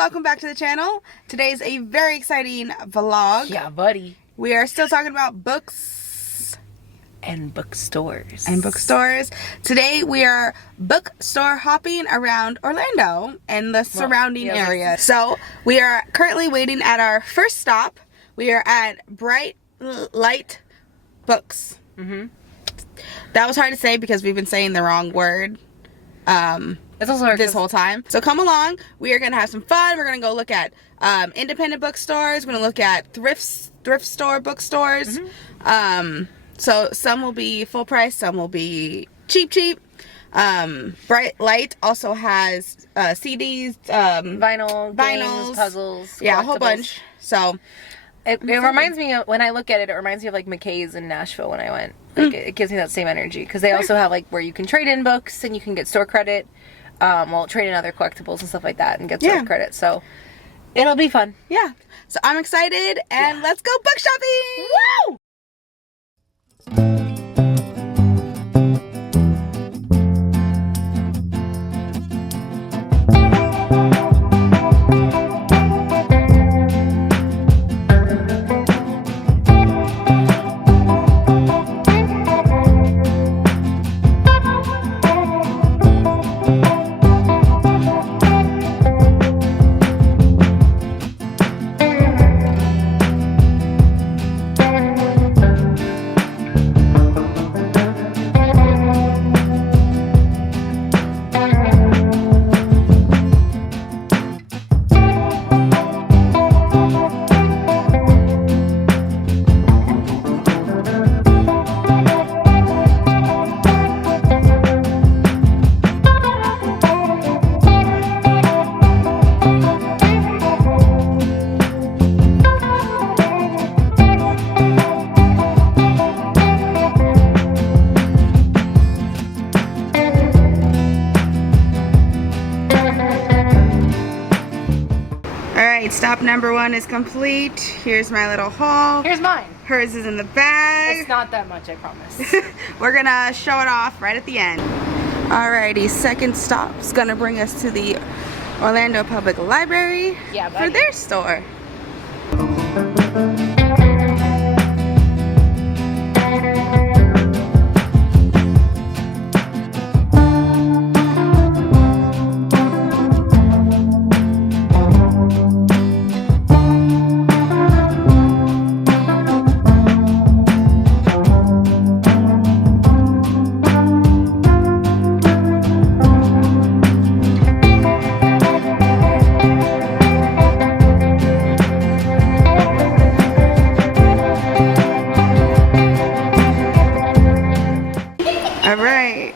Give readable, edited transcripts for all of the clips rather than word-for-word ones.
welcome back to the channel. Today's a very exciting vlog. Yeah, buddy. We are still talking about books and bookstores. Today we are bookstore hopping around Orlando and the surrounding area. So we are currently waiting at our first stop. We are at Bright Light Books. That was hard to say because we've been saying the wrong word It's also hard this whole time. So come along. We are going to have some fun. We're going to go look at independent bookstores. We're going to look at thrift store bookstores. So some will be full price, some will be cheap. Bright Light also has CDs, vinyls, games, puzzles, yeah, a whole bunch. So it reminds me of, when I look at it, it reminds me of like McKay's in Nashville when I went. Like it gives me that same energy because they also have like where you can trade in books and you can get store credit. Trade in other collectibles and stuff like that and get store credit. So it'll be fun. Yeah. So I'm excited and let's go book shopping. Woo! Stop number 1 is complete. Here's my little haul. Here's mine. Hers is in the bag. It's not that much, I promise. We're gonna show it off right at the end. Alrighty, second stop is gonna bring us to the Orlando Public Library for their store. Alright,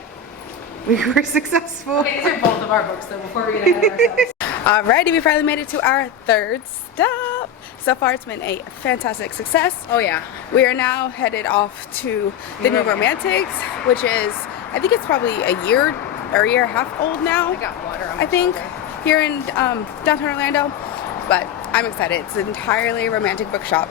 we were successful. Okay, these are both of our books though before we get ahead of ourselves. Alrighty, we finally made it to our third stop. So far it's been a fantastic success. Oh yeah. We are now headed off to the New Romantics, which is, I think it's probably a year or a year and a half old now. I got water on I think, here in downtown Orlando. But I'm excited. It's an entirely romantic bookshop.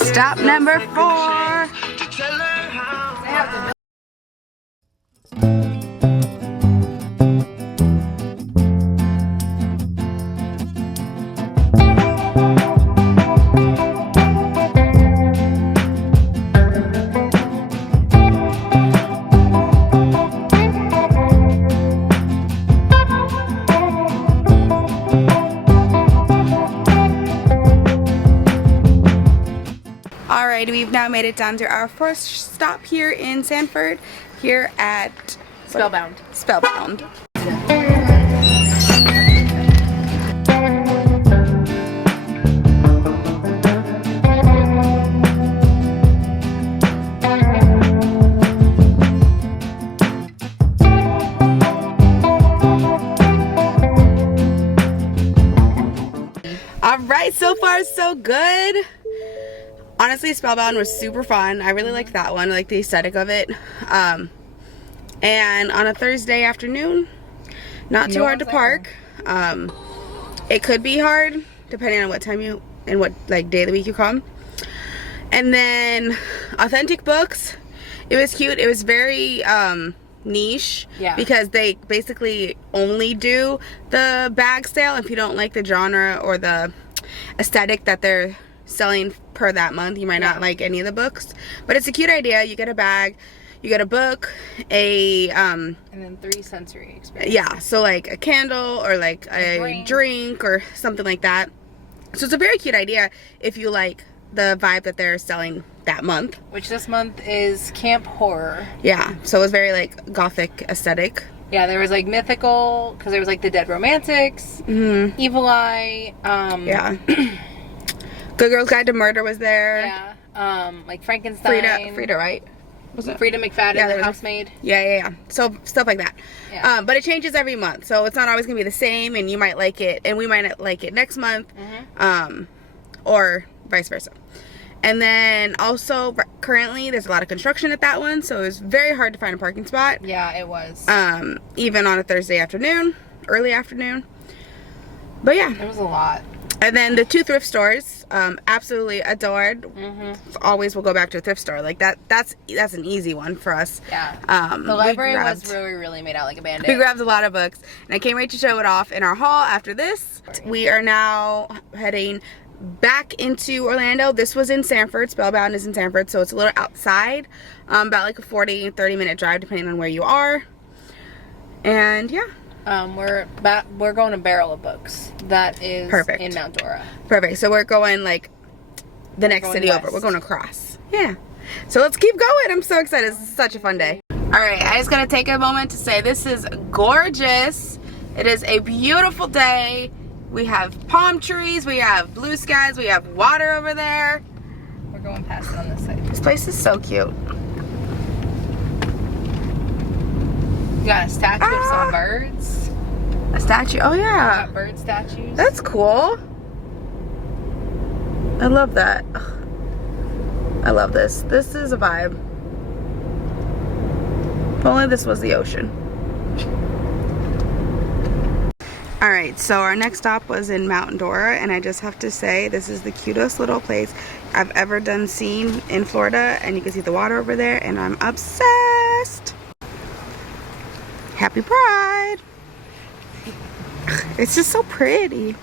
Stop number 4. Alrighty, we've now now made it down to our first stop here in Sanford, here at Spellbound. Spellbound. Alright, so far so good. Honestly, Spellbound was super fun. I really liked that one. I like the aesthetic of it. And on a Thursday afternoon, not too hard to park. It could be hard depending on what time you and what like day of the week you come. And then Authentic Books, it was cute. It was very niche, because they basically only do the bag sale. If you don't like the genre or the aesthetic that they're selling per that month, you might not like any of the books. But it's a cute idea. You get a bag, you get a book, and then 3 sensory experiences. Yeah, so like a candle or like a drink or something like that. So it's a very cute idea if you like the vibe that they're selling that month. Which this month is camp horror. Yeah, so it was very like gothic aesthetic. Yeah, there was like mythical, because there was like the Dead Romantics, Evil Eye. Yeah. Good Girl's Guide to Murder was there. Yeah. Like Frankenstein. Frida, right? Was it? Frida McFadden, the housemaid. Yeah. So stuff like that. Yeah. But it changes every month, so it's not always gonna be the same. And you might like it, and we might not like it next month, or vice versa. And then also currently there's a lot of construction at that one, so it was very hard to find a parking spot. Yeah, it was. Even on a Thursday afternoon, early afternoon. But yeah, it was a lot. And then the 2 thrift stores, absolutely adored. Always will go back to a thrift store. Like that's an easy one for us. Yeah. The library was really made out like a Band-Aid. We grabbed a lot of books, and I can't wait to show it off in our haul after this. We are now heading back into Orlando. This was in Sanford. Spellbound is in Sanford, so it's a little outside, about like a 40-30 minute drive depending on where you are. And yeah, we're going to Barrel of Books. That is perfect in Mount Dora. Perfect. So we're going like the next city over. We're going across. Yeah. So let's keep going. I'm so excited. This is such a fun day. All right, I just gotta take a moment to say this is gorgeous. It is a beautiful day. We have palm trees, we have blue skies, we have water over there. We're going past it on this side. This place is so cute. You got a statue of some birds. A statue? Oh yeah. Got bird statues. That's cool. I love that. I love this. This is a vibe. If only this was the ocean. Alright, so our next stop was in Mount Dora, and I just have to say this is the cutest little place I've ever seen in Florida, and you can see the water over there, and I'm obsessed. Happy Pride! It's just so pretty.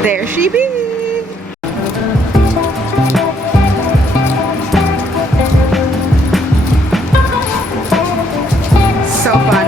There she be. So fun.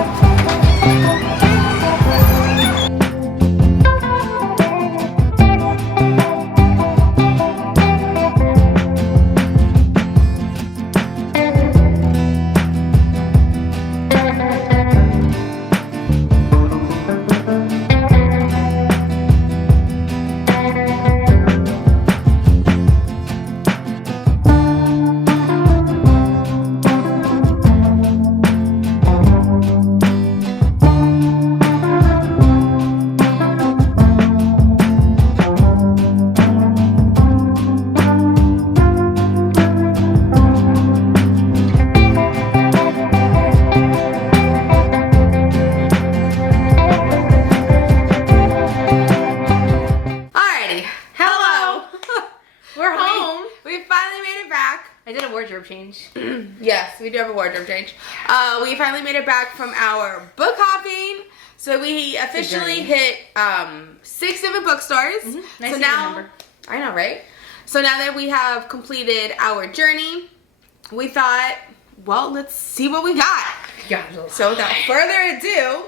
Change. Yes, we do have a wardrobe change. We finally made it back from our book hopping. So we officially hit 6 different bookstores. Nice so now, number. I know, right? So now that we have completed our journey, we thought well, let's see what we got. Yeah. So without further ado,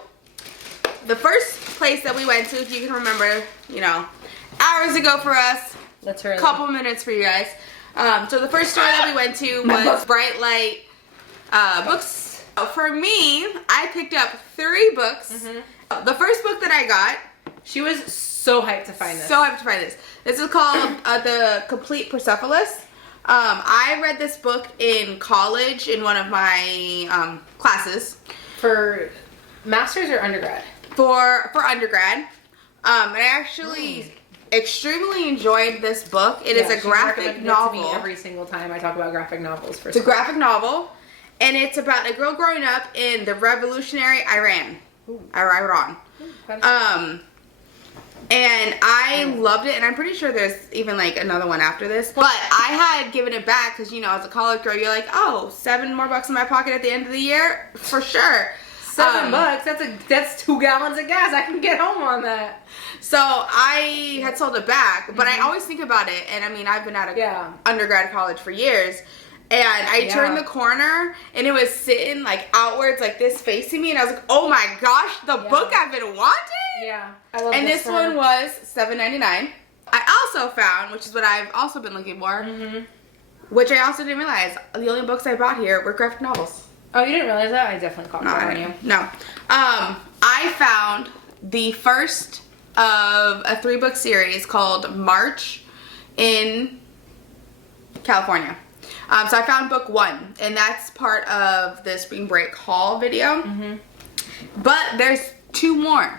the first place that we went to, if you can remember, you know, hours ago for us, Literally. couple minutes for you guys. So the first store that we went to was Bright Light Books. For me, I picked up 3 books. The first book that I got, she was so hyped to find this. So hyped to find this. This is called The Complete Persepolis. I read this book in college in one of my classes. For masters or undergrad? For undergrad. I actually extremely enjoyed this book. It is a graphic novel. It to me every single time I talk about graphic novels. It's a graphic novel, and it's about a girl growing up in the revolutionary Iran. Iran. And I loved it, and I'm pretty sure there's even like another one after this. But I had given it back because, you know, as a college girl, you're like, oh, $7 more in my pocket at the end of the year? For sure. $7? That's 2 gallons of gas. I can get home on that. So I had sold it back, but I always think about it, and I mean, I've been at a undergrad college for years, and I turned the corner, and it was sitting like outwards like this facing me, and I was like, oh my gosh, the book I've been wanting? Yeah, I love and this one was $7.99. I also found, which is what I've also been looking for, which I also didn't realize, the only books I bought here were graphic novels. Oh, you didn't realize that? I definitely caught that on you. No. I found the first of a 3-book series called March in California. So I found book 1, and that's part of the spring break haul video. But there's 2 more,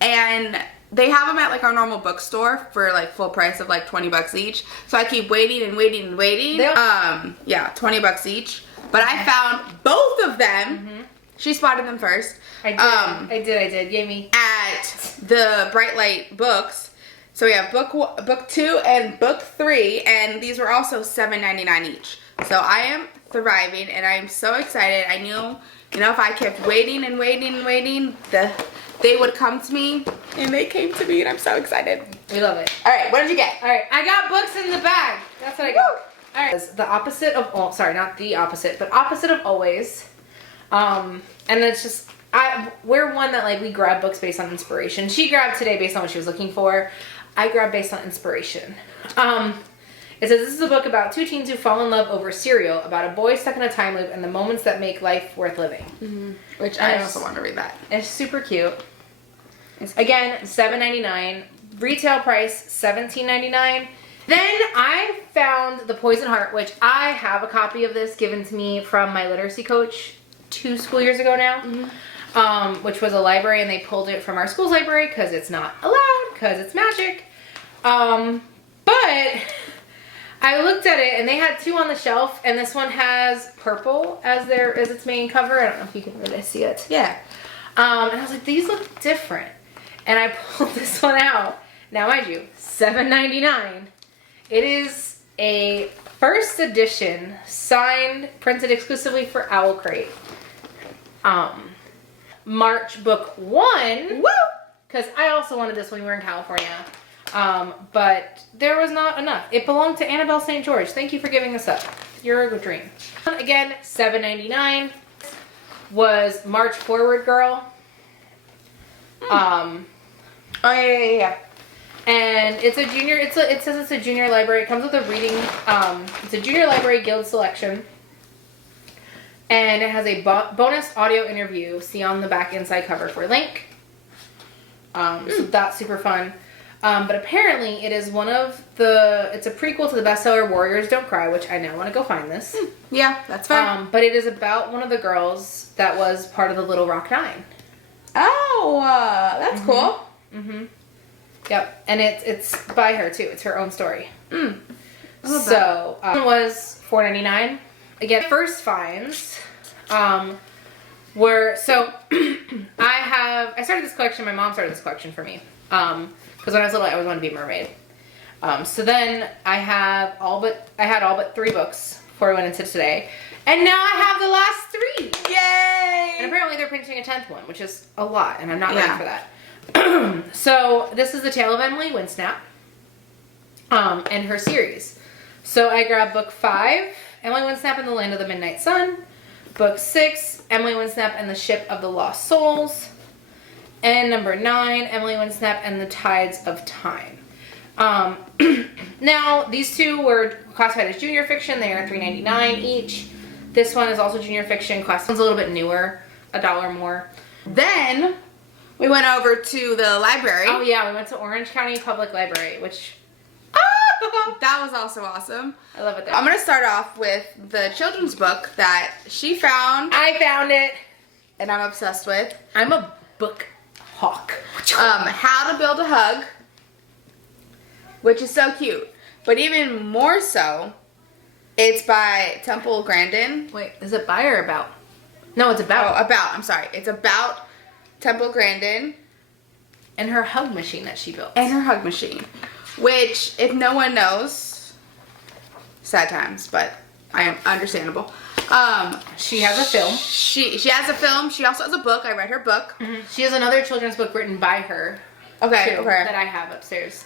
and they have them at like our normal bookstore for like full price of like $20 each. So I keep waiting and waiting and waiting. Yeah, $20 each. But I found both of them. She spotted them first. I did. Yay me. At the Bright Light Books. So we have book 2 and book 3, and these were also $7.99 each. So I am thriving, and I am so excited. I knew, you know, if I kept waiting and waiting and waiting, they would come to me, and they came to me, and I'm so excited. We love it. All right, what did you get? All right, I got books in the bag. That's what I got. All right, the opposite of, oh, sorry, not the opposite, but opposite of always. And it's just, we're one that like we grab books based on inspiration. She grabbed today based on what she was looking for. I grabbed based on inspiration. It says this is a book about 2 teens who fall in love over cereal, about a boy stuck in a time loop and the moments that make life worth living. Which I also want to read that. It's super cute. Again, $7.99. Retail price $17.99. Then I found The Poison Heart, which I have a copy of this given to me from my literacy coach 2 school years ago now, which was a library, and they pulled it from our school's library because it's not allowed, because it's magic. But I looked at it, and they had 2 on the shelf, and this one has purple as its main cover. I don't know if you can really see it. Yeah. And I was like, these look different. And I pulled this one out. Now, mind you, $7.99. It is a first edition, signed, printed exclusively for Owl Crate. March book 1. Woo! Because I also wanted this when we were in California. But there was not enough. It belonged to Annabelle St. George. Thank you for giving this up. You're a good dream. Again, $7.99 was March Forward Girl. Oh yeah. And it's a junior, it says it's a junior library. It comes with a reading, it's a junior library guild selection. And it has a bonus audio interview. See on the back inside cover for link. So that's super fun. But apparently it is it's a prequel to the bestseller Warriors Don't Cry, which I now want to go find this. Yeah, that's fair. But it is about one of the girls that was part of the Little Rock Nine. Oh, that's cool. Yep, and it's by her too. It's her own story. So it was $4.99. Again, first finds were I started this collection. My mom started this collection for me because when I was little, I always wanted to be a mermaid. So then I had all but 3 books before we went into today, and now I have the last 3. Yay! And apparently they're printing a 10th one, which is a lot, and I'm not ready for that. So this is the tale of Emily Winsnap and her series. So I grabbed book 5, Emily Winsnap and the Land of the Midnight Sun. Book 6, Emily Winsnap and the Ship of the Lost Souls. And number 9, Emily Winsnap and the Tides of Time. Now, these two were classified as junior fiction. They are $3.99 each. This one is also junior fiction. Class one's a little bit newer, $1 more. Then we went over to the library. Oh yeah, we went to Orange County Public Library, which that was also awesome. I love it there. I'm gonna start off with the children's book that she found. I found it, and I'm obsessed with. I'm a book hawk. How to Build a Hug, which is so cute. But even more so, it's by Temple Grandin. Wait, is it by or about? No, it's about. Oh, about. I'm sorry. It's about Temple Grandin. And her hug machine that she built. And her hug machine. Which, if no one knows, sad times, but I am understandable. She has a film. She has a film. She also has a book. I read her book. Mm-hmm. She has another children's book written by her. Okay, too, okay. That I have upstairs.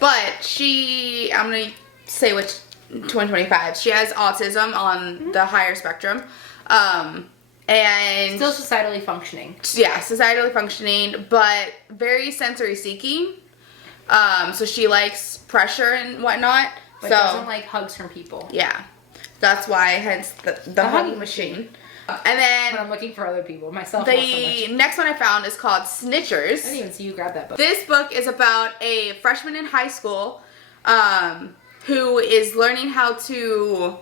But she, I'm going to say which 2025. She has autism on the higher spectrum. And still societally functioning. Yeah, societally functioning, but very sensory seeking. So she likes pressure and whatnot. But doesn't like hugs from people. Yeah. That's why, hence the hugging machine. And then when I'm looking for other people, myself. The next one I found is called Snitchers. I didn't even see you grab that book. This book is about a freshman in high school who is learning how to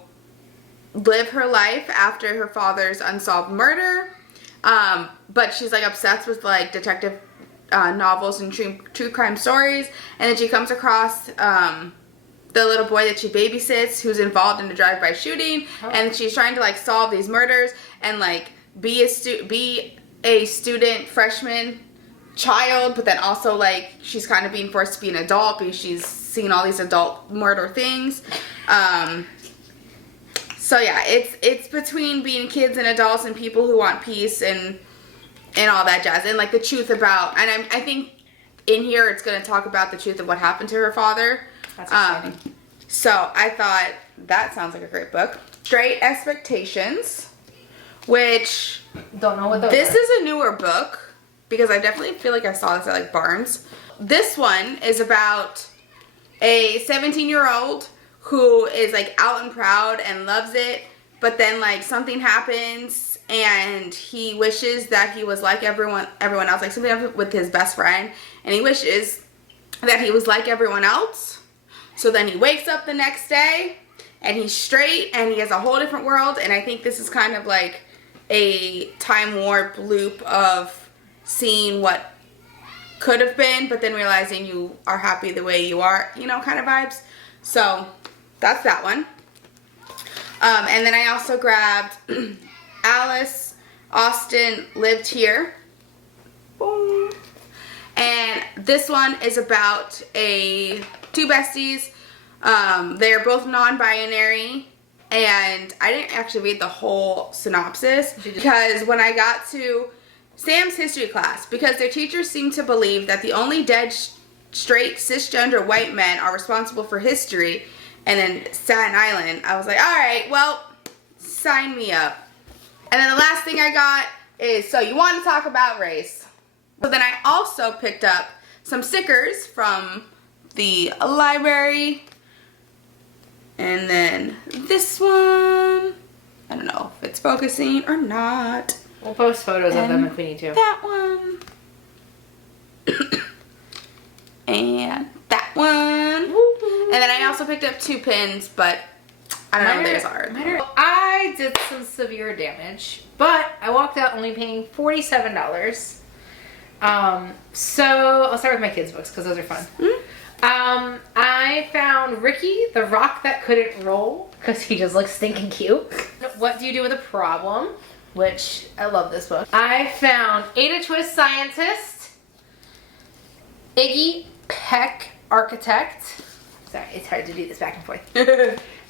live her life after her father's unsolved murder. But she's like obsessed with like detective novels and true crime stories. And then she comes across the little boy that she babysits who's involved in a drive-by shooting, and she's trying to like solve these murders and like be a student freshman child, but then also like she's kind of being forced to be an adult because she's seen all these adult murder things. So yeah, it's between being kids and adults and people who want peace and all that jazz, and like the truth about, and I think in here it's going to talk about the truth of what happened to her father. That's exciting. So I thought that sounds like a great book. Straight Expectations, which don't know what those this are. is a newer book because I definitely feel like I saw this at like Barnes. This one is about a 17-year-old who is like out and proud and loves it, but then like something happens and he wishes that he was like everyone else, like something happened with his best friend, and he wishes that he was like everyone else. So then he wakes up the next day and he's straight and he has a whole different world, and I think this is kind of like a time warp loop of seeing what could have been but then realizing you are happy the way you are, you know, kind of vibes. So that's that one. And then I also grabbed Alice Austen Lived Here. Boom. And this one is about two besties. They're both non-binary, and I didn't actually read the whole synopsis because when I got to Sam's history class, because their teachers seem to believe that the only dead straight cisgender white men are responsible for history, and then Staten Island, I was like, all right, well, sign me up. And then the last thing I got is, so you want to talk about race. So then I also picked up some stickers from the library. And then this one, I don't know if it's focusing or not. We'll post photos of them if we need to. That one. And that one. And then I also picked up 2 pins, but I don't know if theirs are. I did some severe damage, but I walked out only paying $47. So I'll start with my kids' books because those are fun. I found Ricky, the Rock That Couldn't Roll, because he just looks stinking cute. What Do You Do With a Problem, which I love this book. I found Ada Twist Scientist, Iggy Peck Architect. Sorry, it's hard to do this back and forth.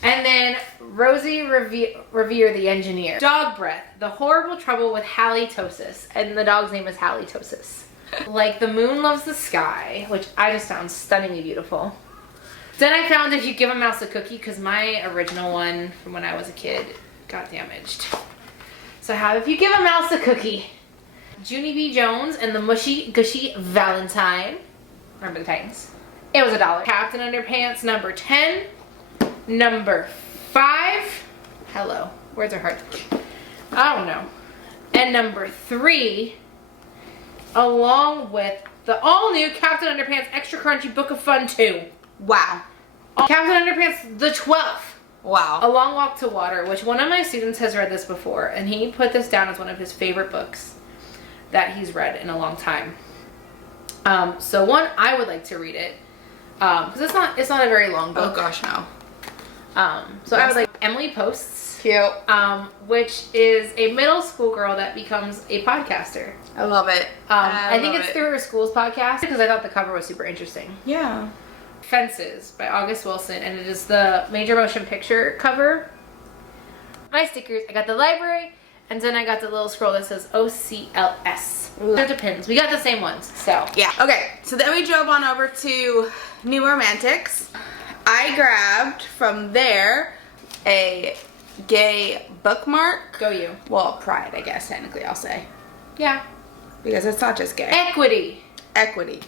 And then Rosie Revere the Engineer. Dog Breath, The Horrible Trouble with Halitosis. And the dog's name is Halitosis. Like The Moon Loves the Sky, which I just found stunningly beautiful. Then I found If You Give a Mouse a Cookie, because my original one from when I was a kid got damaged. So I have If You Give a Mouse a Cookie. Junie B. Jones and the Mushy Gushy Valentine. Remember the Titans. It was $1. Captain Underpants number 10. Number 5. Hello. Words are hard. I don't know. And number 3, along with the all-new Captain Underpants Extra Crunchy Book of Fun 2. Wow. Captain Underpants the 12th. Wow. A Long Walk to Water, which one of my students has read this before, and he put this down as one of his favorite books that he's read in a long time. So one, I would like to read it, because it's not a very long book. Oh gosh, no. So I would like Emily Posts. Cute. Which is a middle school girl that becomes a podcaster. I love it. I think it's through her school's podcast, because I thought the cover was super interesting. Yeah. Fences by August Wilson, and it is the major motion picture cover. My stickers, I got the library, and then I got the little scroll that says OCLS. It depends. We got the same ones, so. Yeah. Okay, so then we drove on over to New Romantics. I grabbed from there a gay bookmark. Go you. Well, pride, I guess, technically, I'll say. Yeah. Because it's not just gay. Equity. Equity.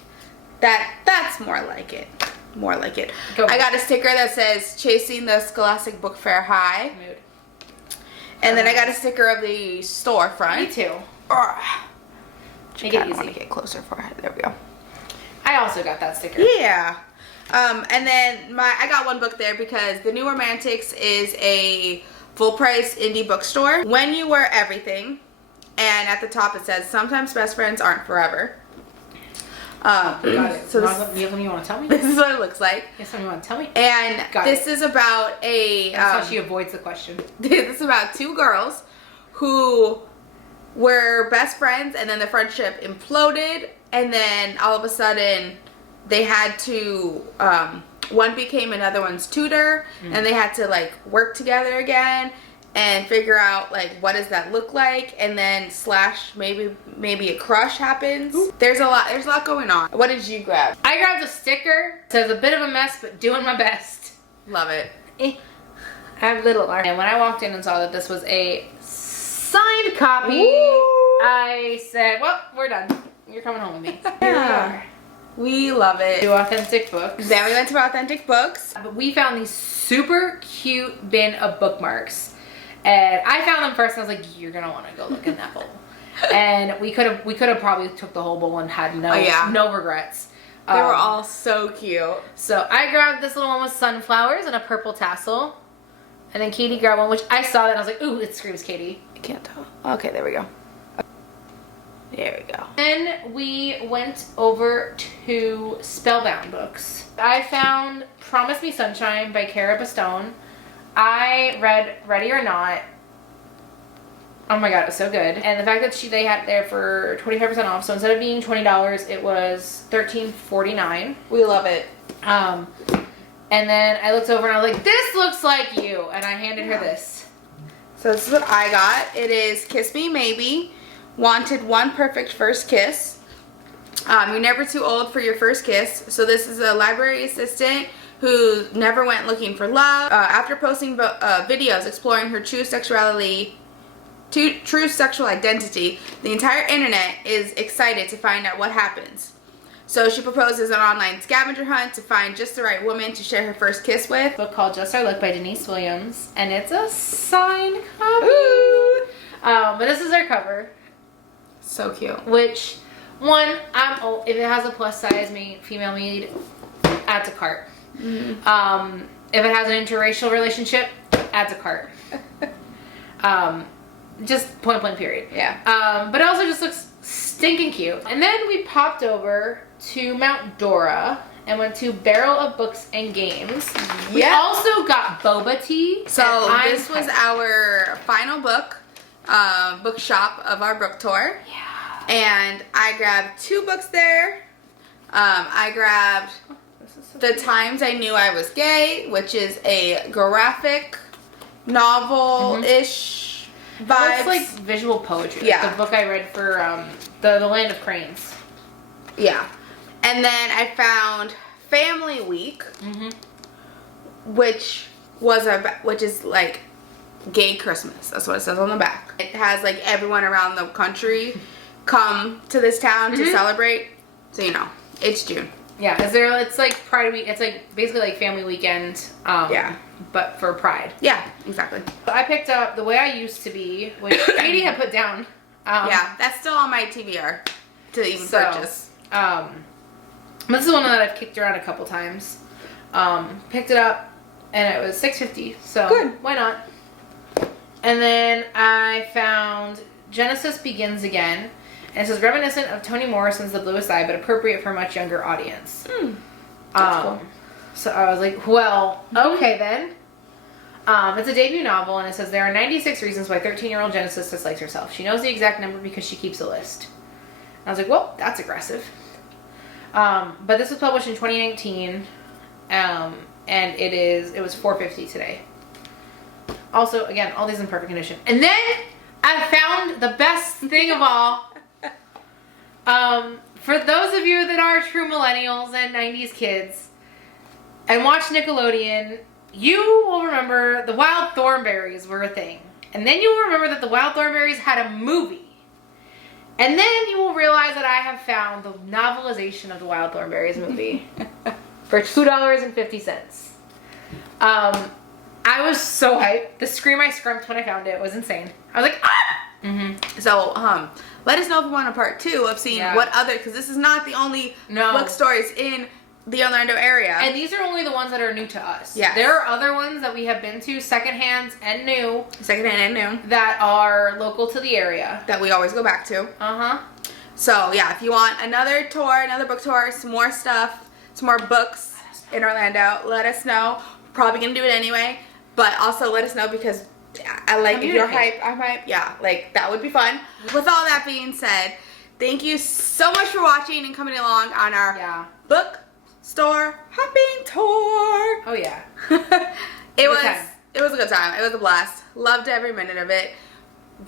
That's more like it. More like it. Go. I got a sticker that says Chasing the Scholastic Book Fair High. Mood. And then I got a sticker of the storefront. Me too. Make it easy. I want to get closer for it. There we go. I also got that sticker. Yeah. And then I got one book there because the New Romantics is a full-price indie bookstore. When You Were Everything, and at the top it says, sometimes best friends aren't forever. Got it. So you have something you want to tell me? this is what it looks like. You have something you want to tell me? And this is about a... That's how she avoids the question. This is about 2 girls who were best friends, and then the friendship imploded, and then all of a sudden they had to... one became another one's tutor, and they had to like work together again and figure out like what does that look like, and then / maybe a crush happens. Ooh. There's a lot going on. What did you grab? I grabbed a sticker. It says a bit of a mess, but doing my best. Love it. I have little art. And when I walked in and saw that this was a signed copy, Ooh. I said, well, we're done. You're coming home with me. Here we are. We love it. To Authentic Books. Then we went to Authentic Books. But we found these super cute bin of bookmarks. And I found them first and I was like, you're gonna wanna go look in that bowl. And we could have probably took the whole bowl and had no regrets. They were all so cute. So I grabbed this little one with sunflowers and a purple tassel. And then Katie grabbed one, which I saw that and I was like, ooh, it screams Katie. I can't tell. Okay, there we go. There we go. Then we went over to Spellbound books. I found Promise Me Sunshine by Cara Bastone. I read Ready or Not. Oh my god, it was so good. And the fact that they had it there for 25% off, so instead of being $20, it was $13.49. We love it. And then I looked over and I was like, this looks like you. And I handed her this. So this is what I got. It is Kiss Me Maybe. Wanted one perfect first kiss. You're never too old for your first kiss. So this is a library assistant who never went looking for love. After posting videos exploring her true sexual identity, the entire internet is excited to find out what happens. So she proposes an online scavenger hunt to find just the right woman to share her first kiss with. A book called Just Our Look by Denise Williams, and it's a signed copy. Ooh. But this is her cover. So cute. Which, one, if it has a plus size female lead, add to cart. Mm-hmm. If it has an interracial relationship, add to cart. Just point blank period. Yeah. But it also just looks stinking cute. And then we popped over to Mount Dora and went to Barrel of Books and Games. Yep. We also got boba tea. So this was our final book shop of our book tour. Yeah. And I grabbed 2 books there. I grabbed The Times I Knew I Was Gay, which is a graphic novel-ish vibes. It's like visual poetry. Yeah. Like the book I read for the Land of Cranes. Yeah. And then I found Family Week, which is like Gay Christmas. That's what it says on the back. It has like everyone around the country come to this town to celebrate. So you know, it's June. Yeah, it's like Pride Week. It's like basically like family weekend. Yeah. But for Pride. Yeah, exactly. So I picked up The Way I Used to Be, which Katie had put down. Yeah, that's still on my TBR to even purchase. This is one that I've kicked around a couple times. Picked it up, and it was $6.50. So good. Why not? And then I found Genesis Begins Again. And it says reminiscent of Toni Morrison's The Bluest Eye, but appropriate for a much younger audience. That's cool. So I was like, well, okay then. It's a debut novel, and it says there are 96 reasons why 13-year-old Genesis dislikes herself. She knows the exact number because she keeps a list. And I was like, well, that's aggressive. But this was published in 2019, and it was $4.50 today. Also, again, all these in perfect condition. And then I found the best thing of all. For those of you that are true millennials and 90s kids and watch Nickelodeon, you will remember the Wild Thornberrys were a thing. And then you will remember that the Wild Thornberrys had a movie. And then you will realize that I have found the novelization of the Wild Thornberrys movie for $2.50. I was so hyped. The scream I scrumped when I found it was insane. I was like, ah! So, let us know if you want a part 2 of seeing what other, because this is not the only bookstores in the Orlando area. And these are only the ones that are new to us. Yeah. There are other ones that we have been to, secondhand and new. Secondhand and new. That are local to the area. That we always go back to. So, yeah, if you want another tour, another book tour, some more stuff, some more books in Orlando, let us know. We're probably going to do it anyway. But also let us know because I like, if you're hype, I'm hype. Yeah, like, that would be fun. With all that being said, thank you so much for watching and coming along on our bookstore hopping tour. Oh, yeah. It was a good time. It was a blast. Loved every minute of it.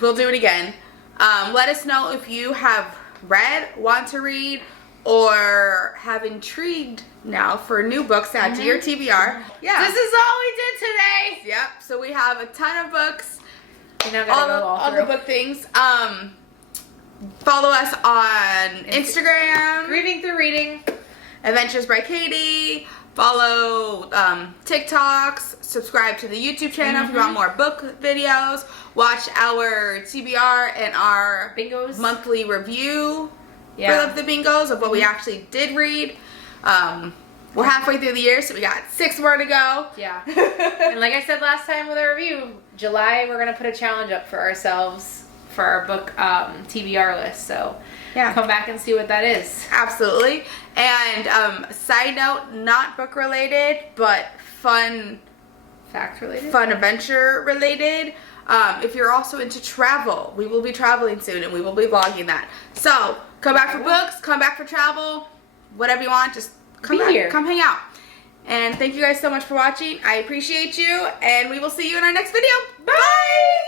We'll do it again. Let us know if you have read, want to read, or have intrigued now for new books to add to your TBR. Yeah. This is all we did today. Yep. So we have a ton of books. All the book things. Follow us on Instagram. Grieving Through Reading. Adventures by Katie. Follow TikToks. Subscribe to the YouTube channel if you want more book videos. Watch our TBR and our bingos monthly review for the bingos of what we actually did read. We're halfway through the year, so we got 6 more to go. Yeah. And like I said last time with our review, July we're going to put a challenge up for ourselves for our book TBR list. So come back and see what that is. Absolutely. And side note, not book related, but fun fact related, fun adventure related. If you're also into travel, we will be traveling soon and we will be vlogging that. So come back for books, come back for travel, whatever you want, just come back, come hang out. And thank you guys so much for watching. I appreciate you, and we will see you in our next video. Bye!